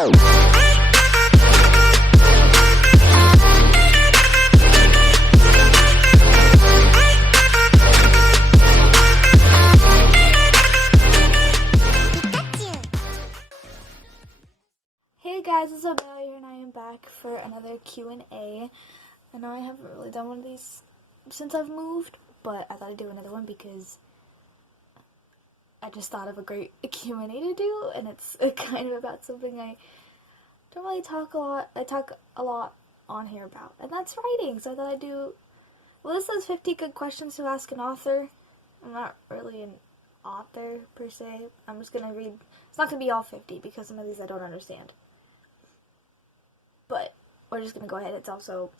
Hey guys, it's Abel here and I am back for another Q&A. I know I haven't really done one of these since I've moved, but I thought I'd do another one because I just thought of a great Q&A to do, and it's kind of about something I don't really talk a lot. I talk a lot on here about, and that's writing. So I thought I'd do. Well, this says 50 good questions to ask an author. I'm not really an author per se. I'm just gonna read. It's not gonna be all 50 because some of these I don't understand. But we're just gonna go ahead. It's also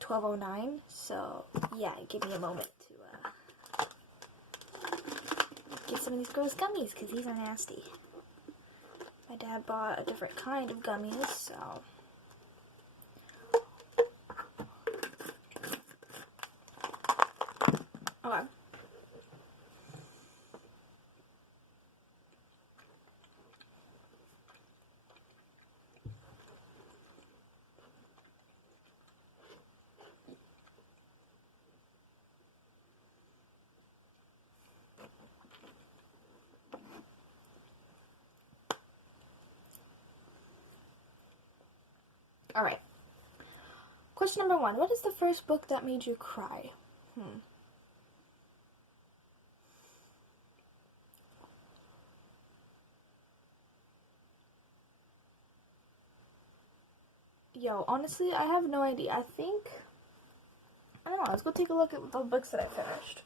12:09, so yeah, give me a moment to get some of these gross gummies because these are nasty. My dad bought a different kind of gummies, so. Okay. Alright. Question number 1. What is the first book that made you cry? Yo, honestly, I have no idea. I don't know, let's go take a look at the books that I finished.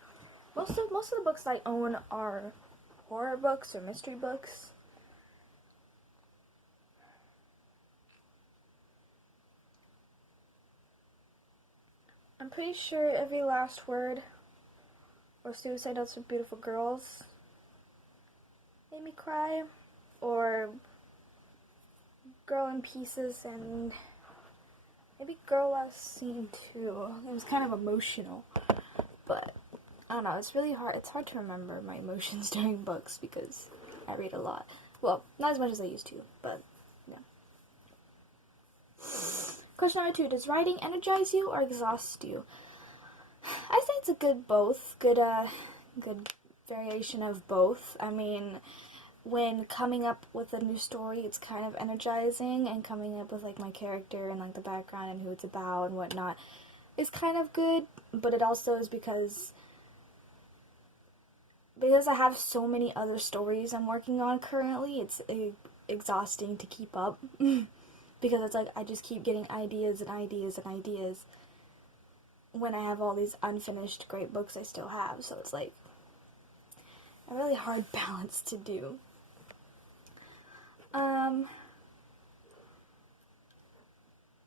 Most of the books I own are horror books or mystery books. I'm pretty sure Every Last Word or Suicide Notes for Beautiful Girls made me cry, or Girl in Pieces and maybe Girl Last Scene too. It was kind of emotional, but I don't know, it's really hard. It's hard to remember my emotions during books because I read a lot. Well, not as much as I used to, but yeah. Question number 2. Does writing energize you or exhaust you? I say it's a good both. Good variation of both. I mean, when coming up with a new story, it's kind of energizing, and coming up with like my character and like the background and who it's about and whatnot is kind of good, but it also is because I have so many other stories I'm working on currently, it's exhausting to keep up. Because it's like I just keep getting ideas and ideas and ideas when I have all these unfinished great books I still have. So it's like a really hard balance to do.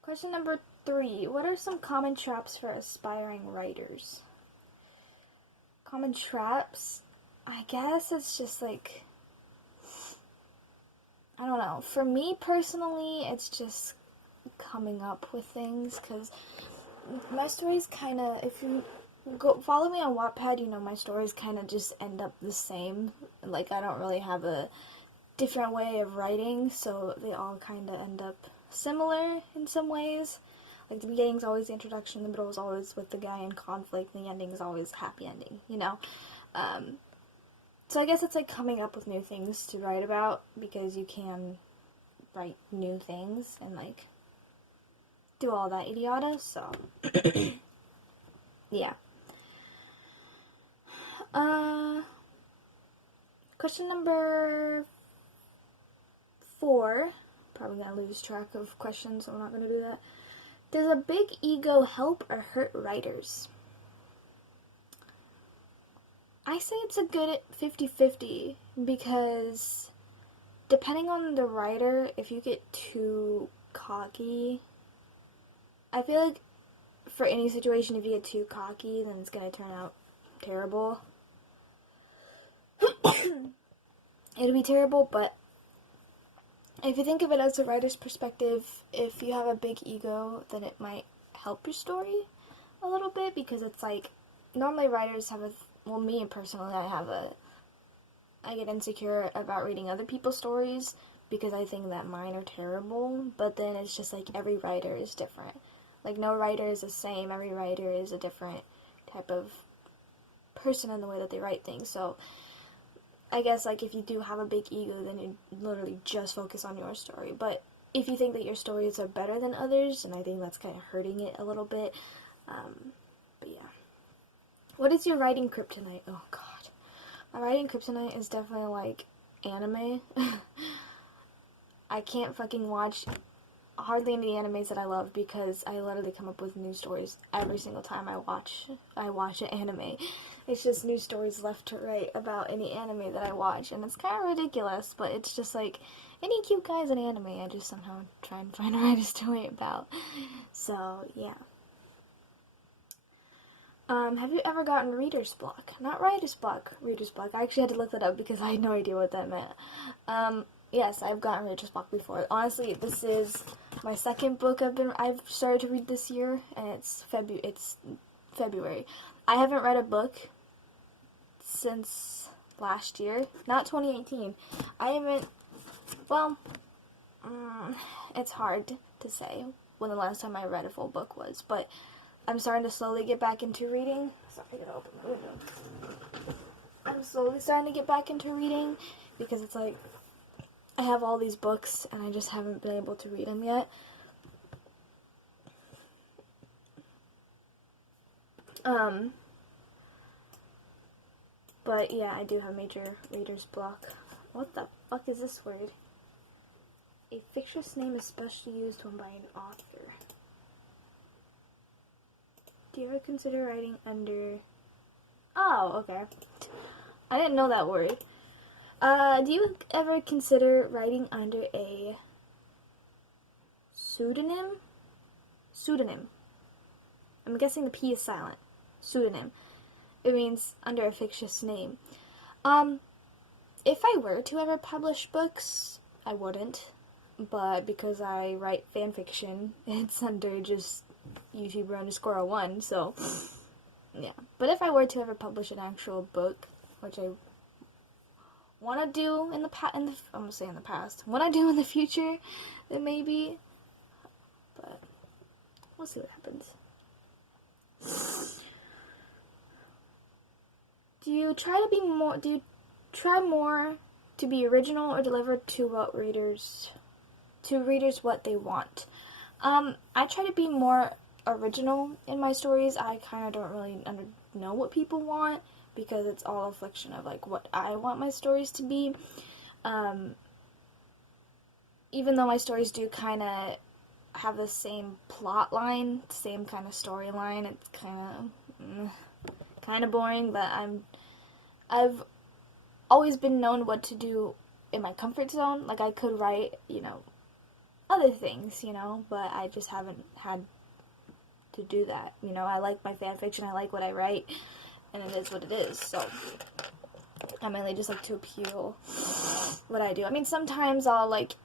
Question number 3. What are some common traps for aspiring writers? Common traps? I guess it's just like, I don't know. For me personally, it's just coming up with things, because my stories kind of, if you go follow me on Wattpad, you know my stories kind of just end up the same. Like, I don't really have a different way of writing, so they all kind of end up similar in some ways. Like, the beginning's always the introduction, the middle is always with the guy in conflict, and the ending is always happy ending, you know? So I guess it's like coming up with new things to write about, because you can write new things and like do all that idiota, so yeah. Question number 4. Probably gonna lose track of questions, so I'm not gonna do that. Does a big ego help or hurt writers? I say it's a good 50-50, because depending on the writer, if you get too cocky, I feel like for any situation, if you get too cocky, then it's going to turn out terrible. It'll be terrible, but if you think of it as a writer's perspective, if you have a big ego, then it might help your story a little bit, because it's like, normally writers have well, me personally, I get insecure about reading other people's stories because I think that mine are terrible, but then it's just like every writer is different. Like no writer is the same, every writer is a different type of person in the way that they write things. So I guess like if you do have a big ego, then you literally just focus on your story. But if you think that your stories are better than others, and I think that's kind of hurting it a little bit. But yeah. What is your writing kryptonite? Oh god. My writing kryptonite is definitely like anime. I can't fucking watch hardly any animes that I love because I literally come up with new stories every single time I watch an anime. It's just new stories left to right about any anime that I watch, and it's kind of ridiculous, but it's just like any cute guys in anime I just somehow try and find a writer story about. So yeah. Have you ever gotten reader's block? Not writer's block, reader's block. I actually had to look that up because I had no idea what that meant. Yes, I've gotten reader's block before. Honestly, this is my second book I've started to read this year, and it's February. I haven't read a book since last year, not 2018. I haven't, well, it's hard to say when the last time I read a full book was, but I'm starting to slowly get back into reading. Sorry, I gotta open the window. I'm slowly starting to get back into reading because it's like I have all these books and I just haven't been able to read them yet. But yeah, I do have major reader's block. What the fuck is this word? A fictitious name especially used when by an author. Do you ever consider writing under... Oh, okay. I didn't know that word. Do you ever consider writing under a pseudonym? Pseudonym. I'm guessing the P is silent. Pseudonym. It means under a fictitious name. If I were to ever publish books, I wouldn't. But because I write fan fiction, it's under just YouTuber_01, so yeah. But if I were to ever publish an actual book, which I want to do in the I'm gonna say in the past, what I do in the future, then maybe. But we'll see what happens. Do you try more to be original or deliver to readers what they want? I try to be more original in my stories. I kind of don't really know what people want because it's all a reflection of like what I want my stories to be. Even though my stories do kind of have the same plot line, same kind of storyline, it's kind of boring, but I've always been known what to do in my comfort zone. Like I could write, other things, but I just haven't had to do that. I like my fan fiction, I like what I write, and it is what it is, so I mainly just like to appeal what I do. I mean, sometimes I'll like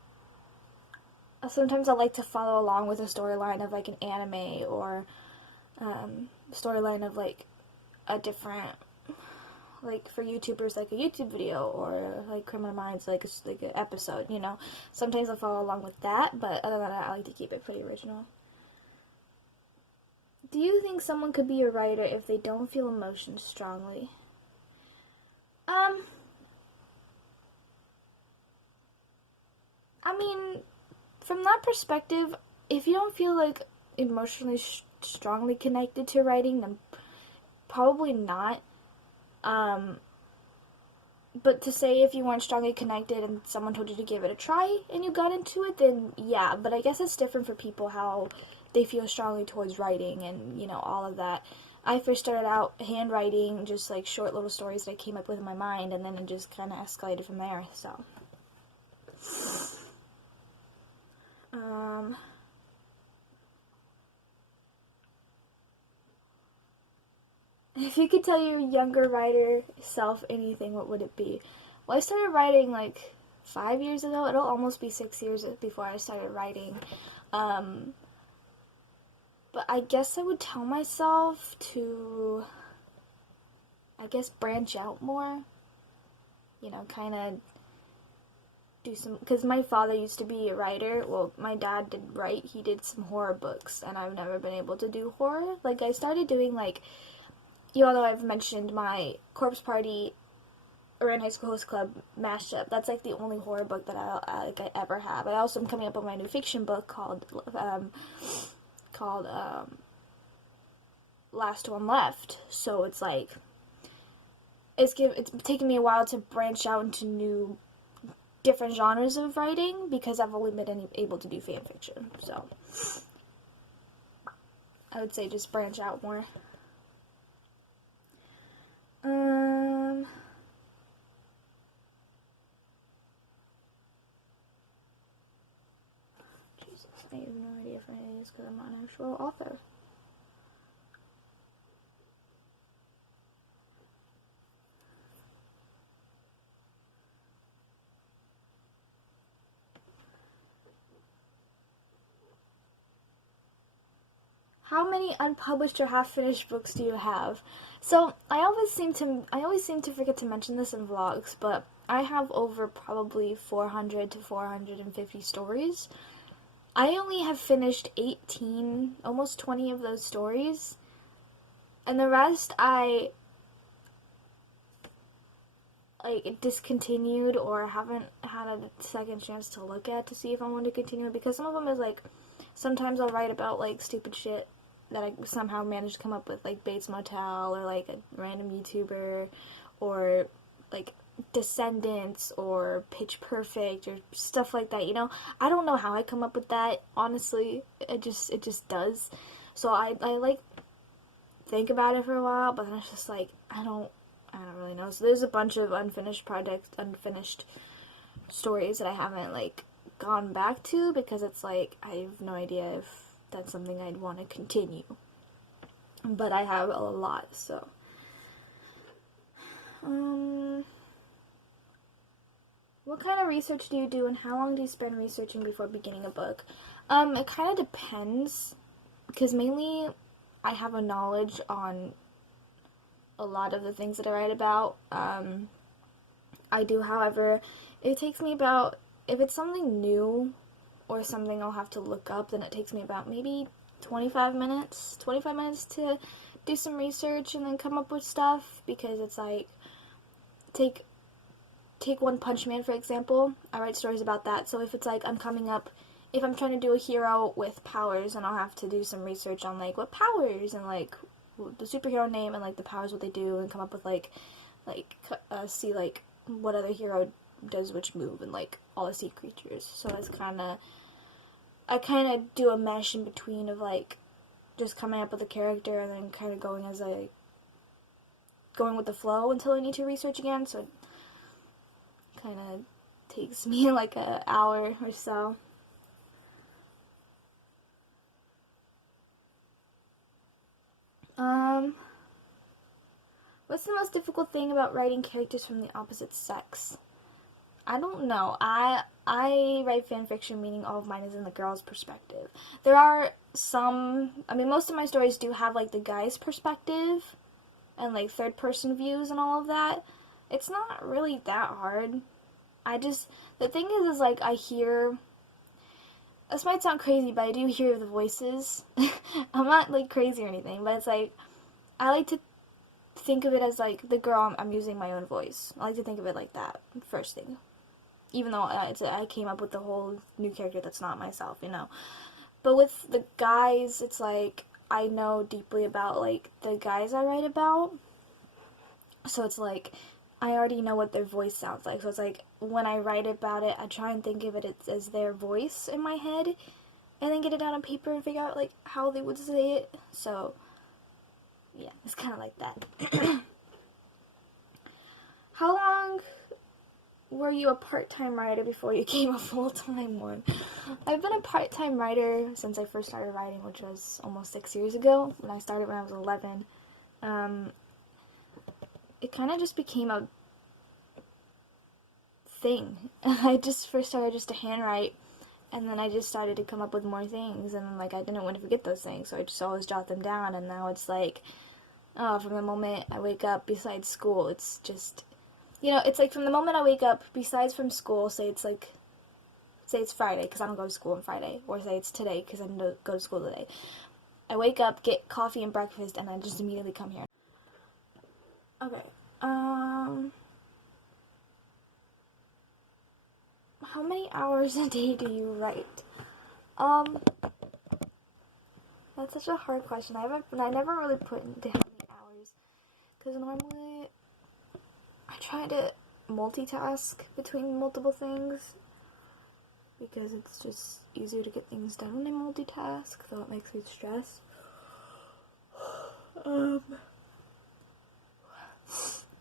to follow along with a storyline of like an anime or storyline of like a different, like for YouTubers, like a YouTube video, or like Criminal Minds, like an episode, Sometimes I'll follow along with that, but other than that, I like to keep it pretty original. Do you think someone could be a writer if they don't feel emotions strongly? I mean, from that perspective, if you don't feel like emotionally strongly connected to writing, then probably not. But to say if you weren't strongly connected and someone told you to give it a try and you got into it, then yeah. But I guess it's different for people how they feel strongly towards writing and, all of that. I first started out handwriting, just like short little stories that I came up with in my mind, and then it just kind of escalated from there, so. If you could tell your younger writer self anything, what would it be? Well, I started writing like 5 years ago. It'll almost be 6 years before I started writing. But I guess I would tell myself to, branch out more. Kind of do some, because my father used to be a writer. Well, my dad did write. He did some horror books, and I've never been able to do horror. Like, I started doing, like, even though I've mentioned my Corpse Party or in High School Host Club mashup, that's like the only horror book that I ever have. I also am coming up with my new fiction book called Last One Left. So it's like it's taken me a while to branch out into new different genres of writing because I've only been able to do fan fiction. So I would say just branch out more. Jesus, I have no idea if it is because I'm not an actual author. How many unpublished or half-finished books do you have? So I always seem to forget to mention this in vlogs, but I have over probably 400 to 450 stories. I only have finished 18, almost 20 of those stories, and the rest I like discontinued or haven't had a second chance to look at to see if I want to continue, because some of them is like sometimes I'll write about like stupid shit that I somehow managed to come up with, like Bates Motel or like a random YouTuber or like Descendants or Pitch Perfect or stuff like that, you know? I don't know how I come up with that, honestly. It just does. So I like think about it for a while, but then it's just like I don't really know. So there's a bunch of unfinished stories that I haven't like gone back to because it's like I have no idea if that's something I'd want to continue. But I have a lot, so. What kind of research do you do, and how long do you spend researching before beginning a book? It kind of depends, because mainly I have a knowledge on a lot of the things that I write about. I do, however, it takes me about, if it's something new or something I'll have to look up, then it takes me about maybe 25 minutes to do some research and then come up with stuff, because it's like, take One Punch Man, for example. I write stories about that, so if it's like if I'm trying to do a hero with powers, and I'll have to do some research on like what powers and like the superhero name and like the powers, what they do, and come up with see like what other hero does which move and like all the sea creatures. So it's I kind of do a mesh in between of like just coming up with a character and then kind of going with the flow until I need to research again. So it kind of takes me like an hour or so. What's the most difficult thing about writing characters from the opposite sex? I don't know. I write fan fiction, meaning all of mine is in the girl's perspective. There are some, most of my stories do have like the guy's perspective and like third person views and all of that. It's not really that hard. The thing is like I hear, this might sound crazy, but I do hear the voices. I'm not like crazy or anything, but it's like, I like to think of it as like the girl, I'm using my own voice. I like to think of it like that, first thing. Even though I came up with the whole new character that's not myself, you know. But with the guys, it's like, I know deeply about like the guys I write about. So it's like, I already know what their voice sounds like. So it's like, when I write about it, I try and think of it as their voice in my head, and then get it down on paper and figure out like how they would say it. So yeah, it's kind of like that. How long were you a part-time writer before you became a full-time one? I've been a part-time writer since I first started writing, which was almost 6 years ago. When I started when I was 11. It kind of just became a thing. I just first started just to handwrite, and then I just started to come up with more things, and like I didn't want to forget those things, so I just always jot them down. And now it's like, from the moment I wake up, besides school, it's just You know, it's like from the moment I wake up, besides from school, say it's Friday because I don't go to school on Friday, or say it's today because I don't go to school today. I wake up, get coffee and breakfast, and I just immediately come here. Okay. How many hours a day do you write? That's such a hard question. I never really put into how many hours, because normally I try to multitask between multiple things, because it's just easier to get things done when I multitask, though it makes me stress.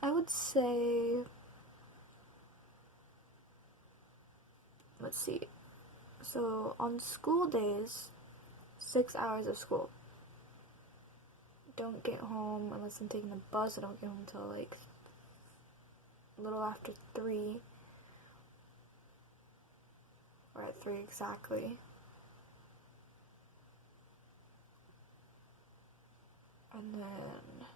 I would say, let's see, so on school days, 6 hours of school. Don't get home unless I'm taking the bus. I don't get home until like a little after 3, or at 3 exactly. And then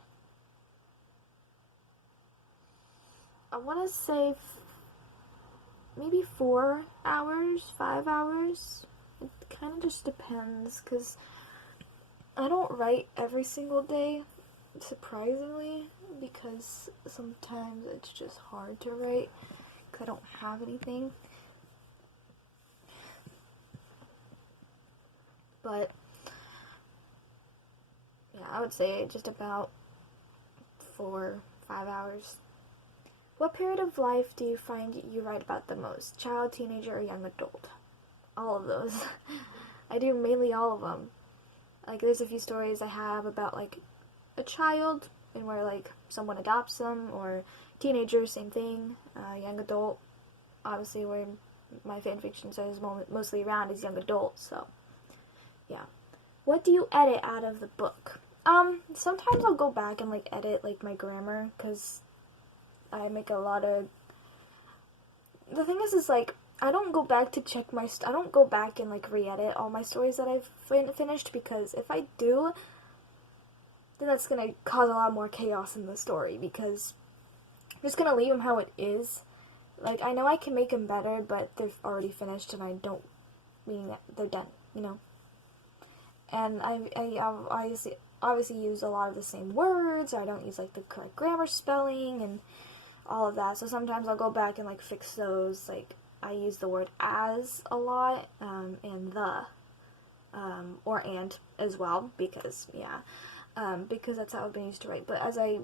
I want to say maybe 4 hours, 5 hours. It kind of just depends, because I don't write every single day, surprisingly, because sometimes it's just hard to write because I don't have anything. But yeah, I would say just about 4, 5 hours. What period of life do you find you write about the most? Child, teenager, or young adult? All of those. I do mainly all of them. Like, there's a few stories I have about, like, a child, and where, like, someone adopts them, or teenager, same thing. Young adult, obviously, where my fanfiction is mostly around is young adult, so, yeah. What do you edit out of the book? Sometimes I'll go back and, like, edit, like, my grammar, because I make a lot of... The thing is, like, I don't go back to check I don't go back and, like, re-edit all my stories that I've finished, because if I do, then that's gonna cause a lot more chaos in the story, because I'm just gonna leave them how it is. Like, I know I can make them better, but they're already finished, and I don't mean that they're done, you know? And I obviously use a lot of the same words, or I don't use, like, the correct grammar spelling, and all of that, so sometimes I'll go back and, like, fix those. Like, I use the word as a lot, and the, or and as well, because, yeah, because that's how I've been used to write. But as I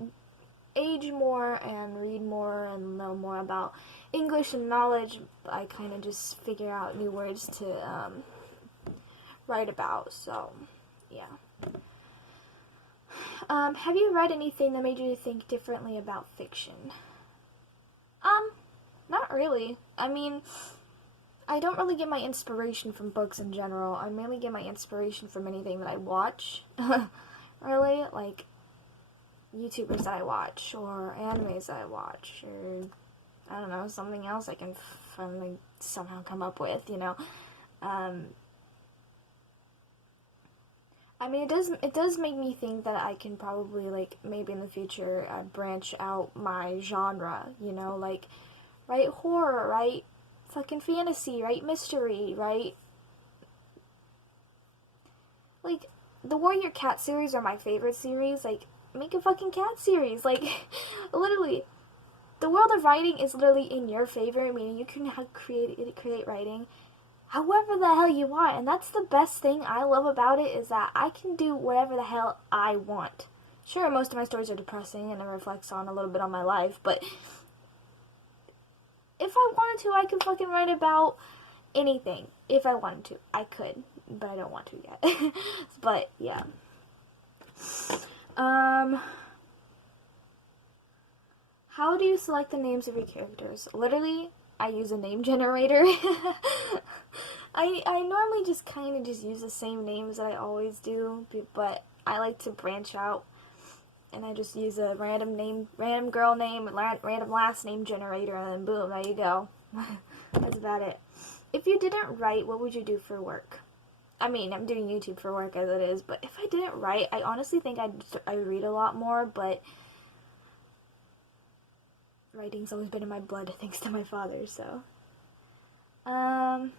age more and read more and know more about English and knowledge, I kind of just figure out new words to write about, so, yeah. Have you read anything that made you think differently about fiction? Not really. I mean, I don't really get my inspiration from books in general. I mainly get my inspiration from anything that I watch. Really, like YouTubers that I watch, or animes that I watch, or I don't know, something else I can finally somehow come up with, you know. I mean, it does make me think that I can probably, like, maybe in the future branch out my genre, you know, like, write horror, write fucking fantasy, write mystery, write, like, the Warrior Cat series are my favorite series. Like, make a fucking cat series. Like, literally, the world of writing is literally in your favor, meaning you can create writing however the hell you want, and that's the best thing I love about it, is that I can do whatever the hell I want. Sure, most of my stories are depressing and it reflects on a little bit on my life, but if I wanted to, I could fucking write about anything. If I wanted to, I could, but I don't want to yet. But yeah. How do you select the names of your characters? Literally, I use a name generator. I normally just kind of just use the same names that I always do, but I like to branch out, and I just use a random girl name, random last name generator, and then boom, there you go. That's about it. If you didn't write, what would you do for work? I mean, I'm doing YouTube for work as it is, but if I didn't write, I honestly think I'd read a lot more, but writing's always been in my blood thanks to my father, so. Um,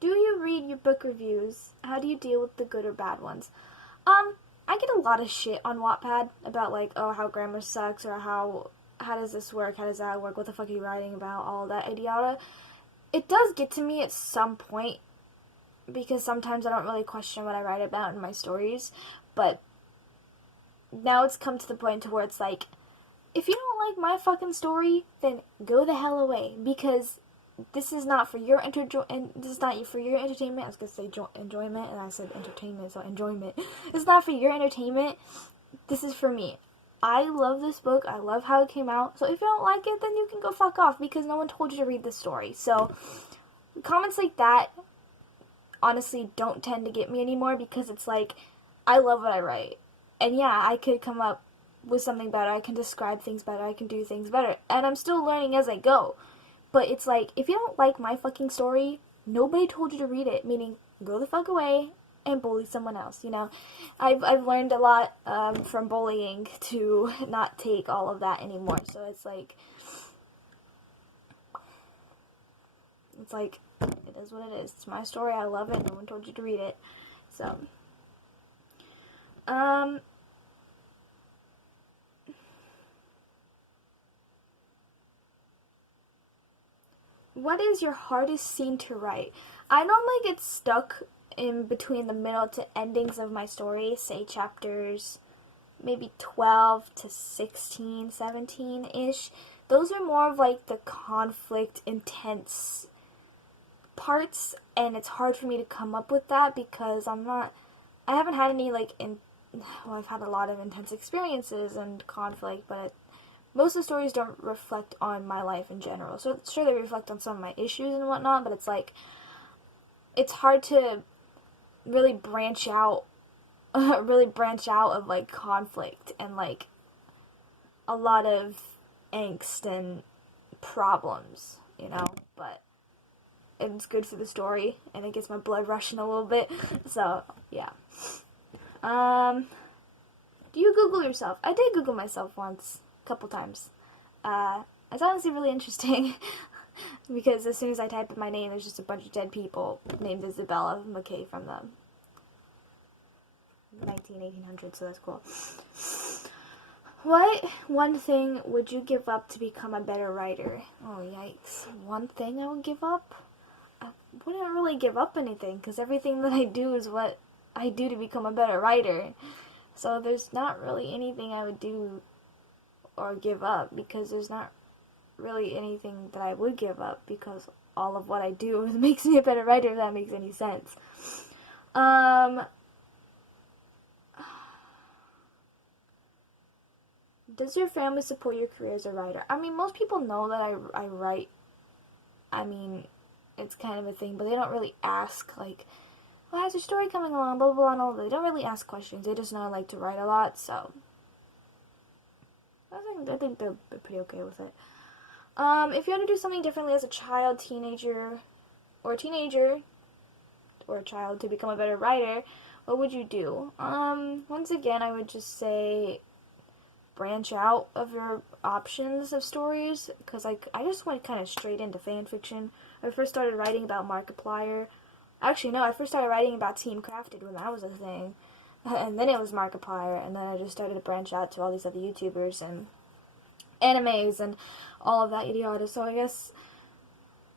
do you read your book reviews? How do you deal with the good or bad ones? I get a lot of shit on Wattpad about like, oh, how grammar sucks, or how does this work, how does that work, what the fuck are you writing about, all that idiota. It does get to me at some point, because sometimes I don't really question what I write about in my stories, but now it's come to the point to where it's like, if you don't like my fucking story, then go the hell away, because this is not for your this is not for your entertainment. I was gonna say enjoyment, and I said entertainment, so enjoyment. It's not for your entertainment. This is for me. I love this book. I love how it came out. So if you don't like it, then you can go fuck off, because no one told you to read this story. So comments like that honestly don't tend to get me anymore, because it's like, I love what I write. And yeah, I could come up with something better. I can describe things better. I can do things better. And I'm still learning as I go. But it's like, if you don't like my fucking story, nobody told you to read it. Meaning, go the fuck away and bully someone else, you know? I've learned a lot from bullying to not take all of that anymore. So it's like, it is what it is. It's my story. I love it. No one told you to read it. So, what is your hardest scene to write? I normally get stuck in between the middle to endings of my story, say chapters maybe 12 to 16, 17-ish. Those are more of like the conflict, intense parts, and it's hard for me to come up with that because I haven't had any I've had a lot of intense experiences and conflict, but most of the stories don't reflect on my life in general. So sure, they reflect on some of my issues and whatnot, but it's like, it's hard to really branch out of like conflict and like a lot of angst and problems, you know, but it's good for the story and it gets my blood rushing a little bit. So yeah. Do you Google yourself? I did Google myself once, a couple times. It's honestly really interesting because as soon as I type in my name, there's just a bunch of dead people named Isabella McKay from the 1800s, so that's cool. What one thing would you give up to become a better writer? Oh, yikes. One thing I would give up? I wouldn't really give up anything, because everything that I do is what I do to become a better writer. So there's not really anything I would do or give up, because there's not really anything that I would give up, because all of what I do makes me a better writer, if that makes any sense. Does your family support your career as a writer? I mean, most people know that I write. I mean, it's kind of a thing, but they don't really ask, like, well, how's your story coming along, blah, blah, blah, and all that. They don't really ask questions. They just know I like to write a lot, so I think they're pretty okay with it. If you had to do something differently as a child, teenager, or a child to become a better writer, what would you do? Once again, I would just say branch out of your options of stories, because I just went kind of straight into fan fiction. I first started writing about Markiplier. Actually, no, I first started writing about Team Crafted when that was a thing, and then it was Markiplier, and then I just started to branch out to all these other YouTubers and animes and all of that idiota. So I guess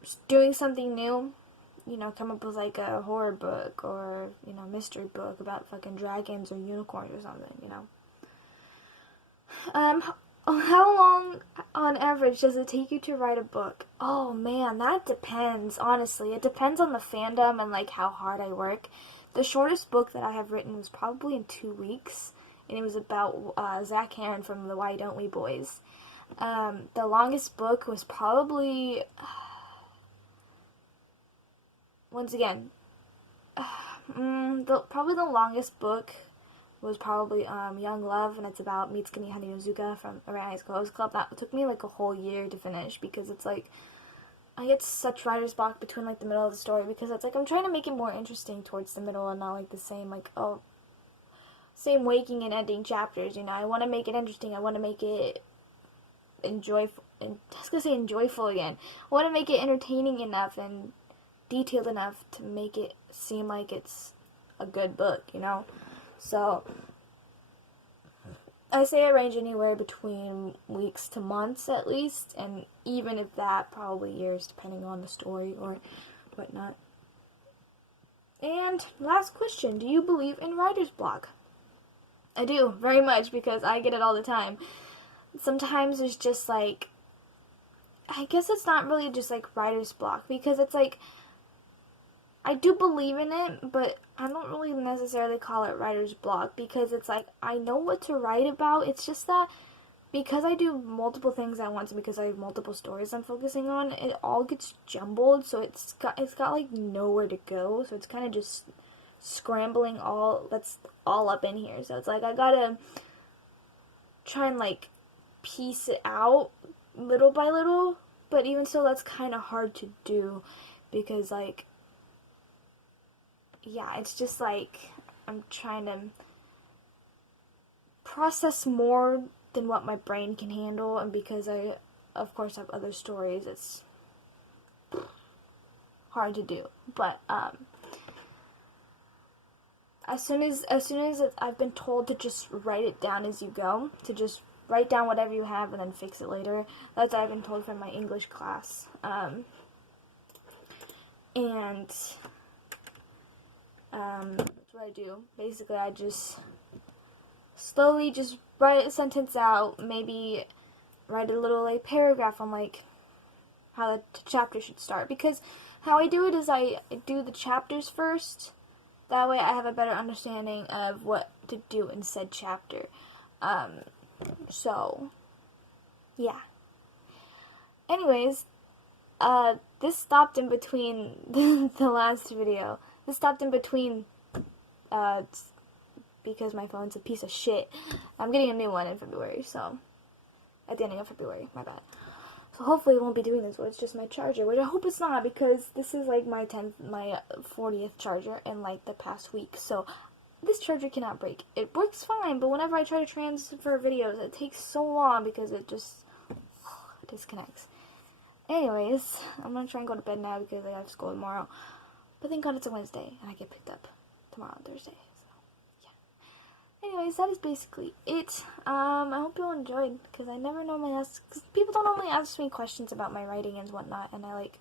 just doing something new, you know, come up with like a horror book or, you know, mystery book about fucking dragons or unicorns or something, you know. How long on average does it take you to write a book? Oh man, that depends, honestly. It depends on the fandom and like how hard I work. The shortest book that I have written was probably in 2 weeks, and it was about Zach Heron from the Why Don't We Boys. The longest book was probably, once again, probably the longest book was probably Young Love, and it's about Mitsuki Hanayozuka from Aranai's Clothes Club. That took me like a whole year to finish, because it's like, I get such writer's block between like the middle of the story, because it's like I'm trying to make it more interesting towards the middle and not like the same, like, oh, same waking and ending chapters. I want to make it interesting. I want to make it enjoyable. I was gonna say enjoyable again. I want to make it entertaining enough and detailed enough to make it seem like it's a good book. So I say I range anywhere between weeks to months at least, and even if that, probably years, depending on the story or whatnot. And last question, do you believe in writer's block? I do, very much, because I get it all the time. Sometimes it's just like, I guess it's not really just like writer's block, because it's like, I do believe in it, but I don't really necessarily call it writer's block, because it's like, I know what to write about. It's just that because I do multiple things at once, and because I have multiple stories I'm focusing on, it all gets jumbled, so it's got like nowhere to go, so it's kind of just scrambling that's all up in here. So it's like I gotta try and like piece it out little by little, but even so, that's kind of hard to do, because like, yeah, it's just like I'm trying to process more than what my brain can handle, and because I of course have other stories, it's hard to do. But as soon as I've been told to just write it down as you go, to just write down whatever you have and then fix it later. That's what I've been told from my English class. And that's what I do. Basically, I just slowly just write a sentence out, maybe write a little like paragraph on like how the chapter should start. Because how I do it is I do the chapters first. That way I have a better understanding of what to do in said chapter. So, yeah. Anyways, this stopped in between the last video. This stopped in between, because my phone's a piece of shit. I'm getting a new one in February, so, at the ending of February, my bad. So hopefully it won't be doing this where it's just my charger, which I hope it's not, because this is like my 40th charger in like the past week, so this charger cannot break. It works fine, but whenever I try to transfer videos, it takes so long because it just disconnects. Anyways, I'm gonna try and go to bed now because I have school tomorrow. But thank God it's a Wednesday and I get picked up tomorrow on Thursday. So, yeah. Anyways, that is basically it. I hope you all enjoyed, because I never normally ask, cause people don't normally ask me questions about my writing and whatnot, and I like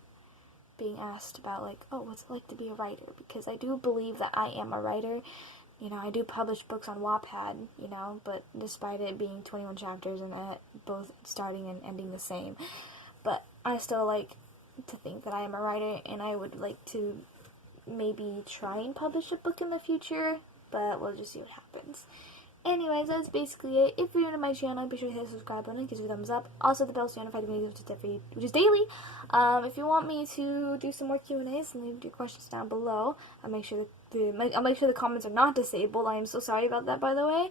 being asked about like, oh, what's it like to be a writer? Because I do believe that I am a writer. I do publish books on Wattpad, but despite it being 21 chapters and both starting and ending the same. But I still like to think that I am a writer, and I would like to maybe try and publish a book in the future, but we'll just see what happens. Anyways, that's basically it. If you're new to my channel, be sure to hit the subscribe button, give it a thumbs up. Also, the bell so you're notified when which is daily. If you want me to do some more Q&As, and leave your questions down below. I'll make sure the comments are not disabled. I am so sorry about that, by the way.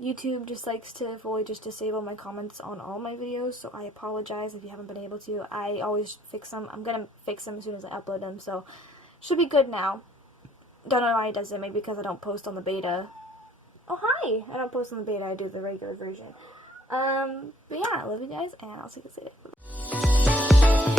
YouTube just likes to fully just disable my comments on all my videos, so I apologize if you haven't been able to. I always fix them. I'm gonna fix them as soon as I upload them, so should be good now. Don't know why it does it. Maybe because I don't post on the beta. Oh, hi! I don't post on the beta, I do the regular version. But yeah, I love you guys, and I'll see you guys later.